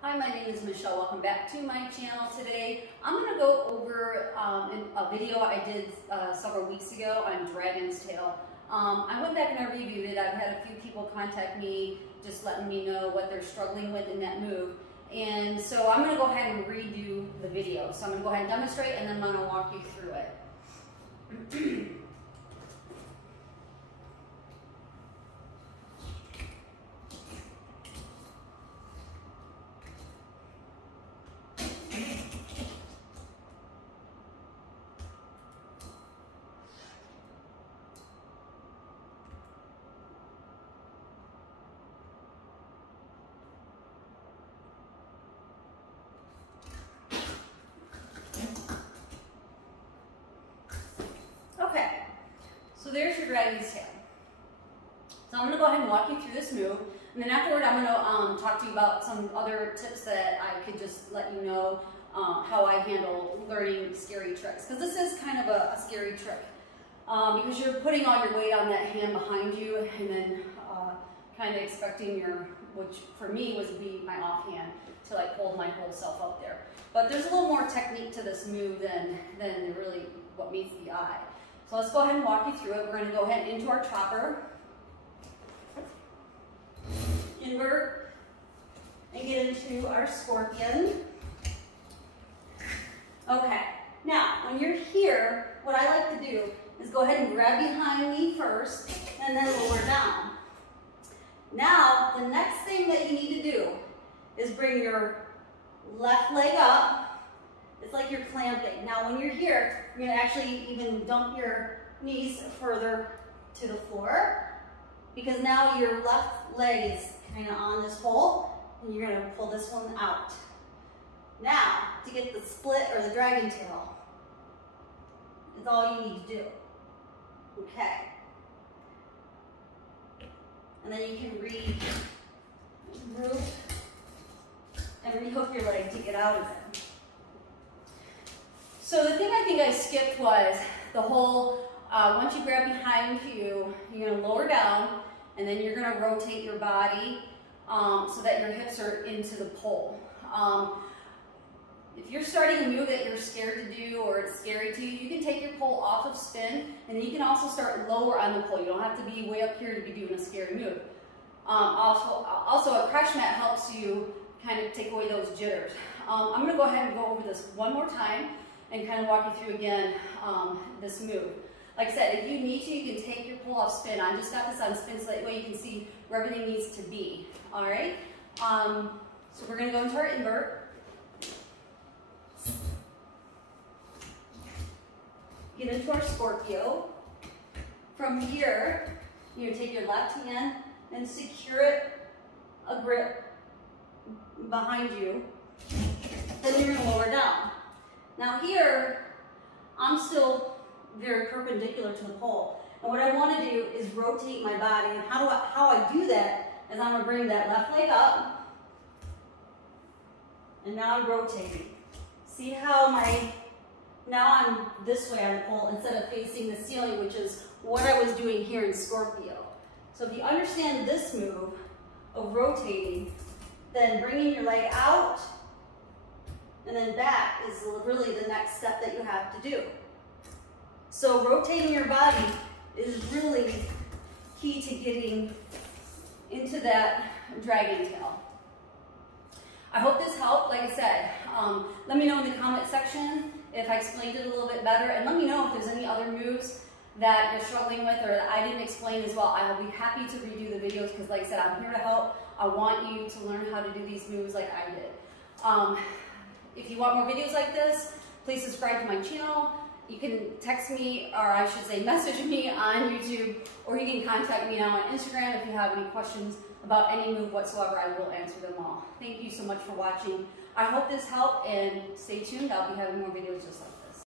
Hi, my name is Michelle. Welcome back to my channel. Today I'm going to go over a video I did several weeks ago on Dragon's Tail. I went back and I reviewed it. I've had a few people contact me just letting me know what they're struggling with in that move. And so I'm going to go ahead and redo the video. So I'm going to go ahead and demonstrate and then I'm going to walk you through it. Okay, so there's your Dragon's Tail. So I'm going to go ahead and walk you through this move, and then afterward I'm going to talk to you about some other tips that I could just let you know how I handle learning scary tricks. Because this is kind of a scary trick, because you're putting all your weight on that hand behind you, and then kind of expecting which for me would be my offhand, to like hold my whole self up there. But there's a little more technique to this move than really what meets the eye. So let's go ahead and walk you through it. We're going to go ahead into our chopper, invert, and get into our scorpion. Okay, now when you're here, what I like to do is go ahead and grab behind me first and then lower down. Now, the next thing that you need to do is bring your left leg up. It's like you're clamping. Now, when you're here, you're going to actually even dump your knees further to the floor, because now your left leg is kind of on this hole, and you're going to pull this one out. Now, to get the split or the dragon tail, is all you need to do. Okay. And then you can regroup and rehook your leg to get out of it. So the thing I think I skipped was the whole, once you grab behind you, you're going to lower down, and then you're going to rotate your body so that your hips are into the pole. If you're starting a move that you're scared to do or it's scary to you, you can take your pole off of spin, and then you can also start lower on the pole. You don't have to be way up here to be doing a scary move. Also a crash mat helps you kind of take away those jitters. I'm going to go ahead and go over this one more time and kind of walk you through again this move. Like I said, if you need to, you can take your pull off spin. I just got this on spin so that way you can see where everything needs to be. All right. So we're going to go into our invert. Get into our Scorpio. From here, you're going to take your left hand and secure it, a grip behind you. Then you're going to lower down. Now here, I'm still very perpendicular to the pole. And what I want to do is rotate my body. And how I do that is I'm going to bring that left leg up. And now I'm rotating. See how now I'm this way on the pole instead of facing the ceiling, which is what I was doing here in Scorpio. So if you understand this move of rotating, then bringing your leg out and then back is really the next step that you have to do. So rotating your body is really key to getting into that dragon tail. I hope this helped. Like I said, let me know in the comment section if I explained it a little bit better, and let me know if there's any other moves that you're struggling with or that I didn't explain as well. I will be happy to redo the videos because, like I said, I'm here to help. I want you to learn how to do these moves like I did. If you want more videos like this, please subscribe to my channel. You can text me, or I should say message me on YouTube, or you can contact me now on Instagram if you have any questions about any move whatsoever. I will answer them all. Thank you so much for watching. I hope this helped, and stay tuned. I'll be having more videos just like this.